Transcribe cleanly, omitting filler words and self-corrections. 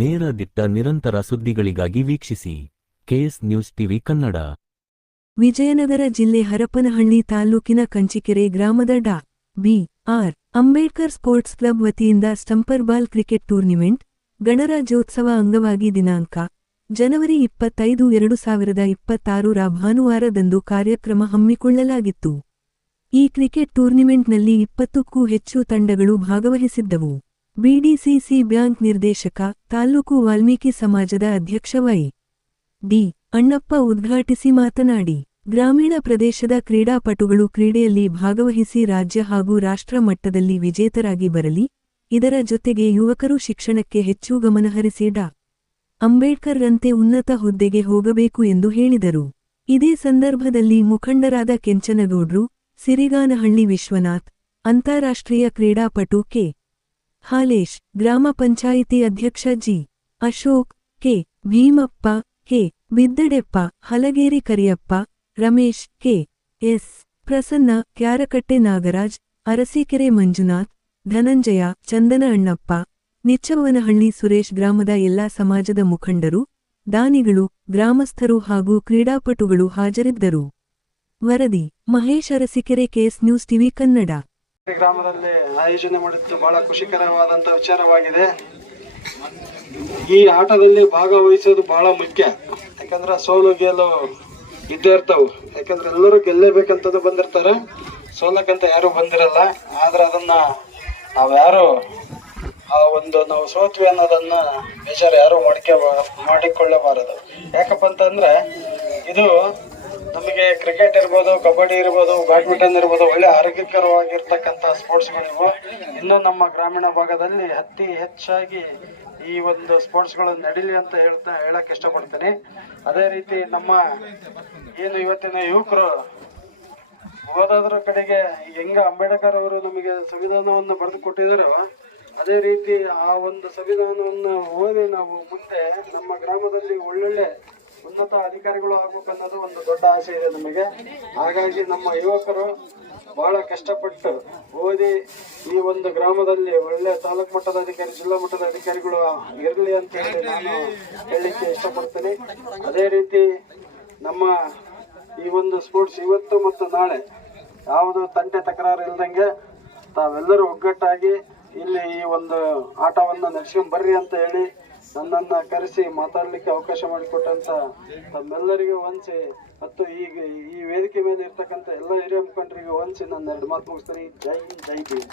ನೇರ ದಿಟ್ಟ ನಿರಂತರ ಸುದ್ದಿಗಳಿಗಾಗಿ ವೀಕ್ಷಿಸಿ KS news TV Kannada. Vijayanagara ಜಿಲ್ಲೆ ಹರಪನಹಳ್ಳಿ ತಾಲ್ಲೂಕಿನ ಕಂಚಿಕೆರೆ ಗ್ರಾಮದ Dr. B. R. Ambedkar sports club ವತಿಯಿಂದ ಸ್ಟಂಪರ್ ಬಾಲ್ ಕ್ರಿಕೆಟ್ ಟೂರ್ನಿಮೆಂಟ್ ಗಣರಾಜ್ಯೋತ್ಸವ ಅಂಗವಾಗಿ ದಿನಾಂಕ ಜನವರಿ 25, 2026 ಭಾನುವಾರದಂದು ಕಾರ್ಯಕ್ರಮ ಹಮ್ಮಿಕೊಳ್ಳಲಾಗಿತ್ತು. ಈ ಕ್ರಿಕೆಟ್ ಟೂರ್ನಿಮೆಂಟ್ನಲ್ಲಿ 20ಕ್ಕೂ ಹೆಚ್ಚು ತಂಡಗಳು ಭಾಗವಹಿಸಿದ್ದವು. ಬಿಡಿಸಿಸಿ ಬ್ಯಾಂಕ್ ನಿರ್ದೇಶಕ, ತಾಲ್ಲೂಕು ವಾಲ್ಮೀಕಿ ಸಮಾಜದ ಅಧ್ಯಕ್ಷ ವೈ. ಡಿ. ಅಣ್ಣಪ್ಪ ಉದ್ಘಾಟಿಸಿ ಮಾತನಾಡಿ, ಗ್ರಾಮೀಣ ಪ್ರದೇಶದ ಕ್ರೀಡಾಪಟುಗಳು ಕ್ರೀಡೆಯಲ್ಲಿ ಭಾಗವಹಿಸಿ ರಾಜ್ಯ ಹಾಗೂ ರಾಷ್ಟ್ರ ಮಟ್ಟದಲ್ಲಿ ವಿಜೇತರಾಗಿ ಬರಲಿ, ಇದರ ಜೊತೆಗೆ ಯುವಕರು ಶಿಕ್ಷಣಕ್ಕೆ ಹೆಚ್ಚು ಗಮನಹರಿಸಿ ಡಾ. ಅಂಬೇಡ್ಕರ್ ರಂತೆ ಉನ್ನತ ಹುದ್ದೆಗೆ ಹೋಗಬೇಕು ಎಂದು ಹೇಳಿದರು. ಇದೇ ಸಂದರ್ಭದಲ್ಲಿ ಮುಖಂಡರಾದ ಕೆಂಚನಗೌಡ್ರು, ಸಿರಿಗಾನಹಳ್ಳಿ ವಿಶ್ವನಾಥ್, ಅಂತಾರಾಷ್ಟ್ರೀಯ ಕ್ರೀಡಾಪಟು ಕೆ. ಹಾಲೇಶ್, ಗ್ರಾಮ ಪಂಚಾಯಿತಿ ಅಧ್ಯಕ್ಷ G. Ashok, K. Bheemappa, K. Biddadeppa, Halageri Kariyappa, Ramesh, K. S. Prasanna, Kyarakatte Nagaraj, Arasikere Manjunath, Dhananjaya, Chandana Annappa, Nichchavvanahalli Suresh ಗ್ರಾಮದ ಎಲ್ಲಾ ಸಮಾಜದ ಮುಖಂಡರು, ದಾನಿಗಳು, ಗ್ರಾಮಸ್ಥರು ಹಾಗೂ ಕ್ರೀಡಾಪಟುಗಳು ಹಾಜರಿದ್ದರು. ವರದಿ Mahesh, Arasikere, KS news TV Kannada. ಗ್ರಾಮದಲ್ಲಿ ಆಯೋಜನೆ ಮಾಡಿದ್ದು ಬಹಳ ಖುಷಿಕರವಾದಂತಹ ವಿಚಾರವಾಗಿದೆ. ಈ ಆಟದಲ್ಲಿ ಭಾಗವಹಿಸೋದು ಬಹಳ ಮುಖ್ಯ. ಯಾಕಂದ್ರೆ ಸೋಲು ಗೆಲು ಇದ್ದೇ ಇರ್ತಾವೆ. ಯಾಕಂದ್ರೆ ಎಲ್ಲರೂ ಗೆಲ್ಲೇಬೇಕಂತದ್ದು ಬಂದಿರ್ತಾರೆ, ಸೋಲಕ್ಕಂತ ಯಾರು ಬಂದಿರಲ್ಲ. ಆದ್ರೆ ಅದನ್ನ ನಾವ್ಯಾರು ನಾವು ಸೋತ್ವಿ ಅನ್ನೋದನ್ನ ಬೇಜಾರು ಯಾರು ಮಾಡಿಕೊಳ್ಳಬಾರದು. ಯಾಕಪ್ಪ ಅಂತಂದ್ರೆ ಇದು ನಮಗೆ ಕ್ರಿಕೆಟ್ ಇರ್ಬೋದು, ಕಬಡ್ಡಿ ಇರ್ಬೋದು, ಬ್ಯಾಡ್ಮಿಂಟನ್ ಇರ್ಬೋದು, ಒಳ್ಳೆ ಆರೋಗ್ಯಕರವಾಗಿರ್ತಕ್ಕಂಥ ಸ್ಪೋರ್ಟ್ಸ್ಗಳಿವು. ಇನ್ನು ನಮ್ಮ ಗ್ರಾಮೀಣ ಭಾಗದಲ್ಲಿ ಅತಿ ಹೆಚ್ಚಾಗಿ ಈ ಒಂದು ಸ್ಪೋರ್ಟ್ಸ್ಗಳು ನಡೀಲಿ ಅಂತ ಹೇಳಕ್ ಇಷ್ಟಪಡ್ತೀನಿ. ಅದೇ ರೀತಿ ನಮ್ಮ ಏನು ಇವತ್ತಿನ ಯುವಕರು ಓದೋದ್ರ ಕಡೆಗೆ ಹೆಂಗ ಅಂಬೇಡ್ಕರ್ ಅವರು ನಮಗೆ ಸಂವಿಧಾನವನ್ನು ಬರೆದು ಕೊಟ್ಟಿದ್ದಾರೋ, ಅದೇ ರೀತಿ ಆ ಒಂದು ಸಂವಿಧಾನವನ್ನು ಓದಿ ನಾವು ಮುಂದೆ ನಮ್ಮ ಗ್ರಾಮದಲ್ಲಿ ಒಳ್ಳೊಳ್ಳೆ ಉನ್ನತ ಅಧಿಕಾರಿಗಳು ಆಗ್ಬೇಕು ಅನ್ನೋದು ಒಂದು ದೊಡ್ಡ ಆಸೆ ಇದೆ ನಮಗೆ. ಹಾಗಾಗಿ ನಮ್ಮ ಯುವಕರು ಬಹಳ ಕಷ್ಟಪಟ್ಟು ಓದಿ ಈ ಒಂದು ಗ್ರಾಮದಲ್ಲಿ ಒಳ್ಳೆ ತಾಲೂಕು ಮಟ್ಟದ ಅಧಿಕಾರಿ, ಜಿಲ್ಲಾ ಮಟ್ಟದ ಅಧಿಕಾರಿಗಳು ಇರಲಿ ಅಂತ ಹೇಳಿ ನಾನು ಹೇಳಲಿಕ್ಕೆ ಇಷ್ಟಪಡ್ತೀನಿ. ಅದೇ ರೀತಿ ನಮ್ಮ ಈ ಒಂದು ಸ್ಪೋರ್ಟ್ಸ್ ಇವತ್ತು ಮತ್ತು ನಾಳೆ ಯಾವುದು ತಂಟೆ ತಕರಾರು ಇಲ್ದಂಗೆ ತಾವೆಲ್ಲರೂ ಒಗ್ಗಟ್ಟಾಗಿ ಇಲ್ಲಿ ಈ ಒಂದು ಆಟವನ್ನು ನಡೆಸ್ಕೊಂಡ್ ಬರ್ರಿ ಅಂತ ಹೇಳಿ ನನ್ನನ್ನು ಕರೆಸಿ ಮಾತಾಡಲಿಕ್ಕೆ ಅವಕಾಶ ಮಾಡಿಕೊಟ್ಟಂತ ತಮ್ಮೆಲ್ಲರಿಗೂ ವಂದಿಸಿ ಮತ್ತು ಈಗ ಈ ವೇದಿಕೆ ಮೇಲೆ ಇರ್ತಕ್ಕಂಥ ಎಲ್ಲ ಹಿರಿಯ ಮುಖಂಡರಿಗೆ ವಂದಿಸಿ ನನ್ನ 2 ಮಾತು ಮುಗಿಸ್ತೀನಿ. ಜೈ ಹಿಂದ್, ಜೈ ಭೀಮ್.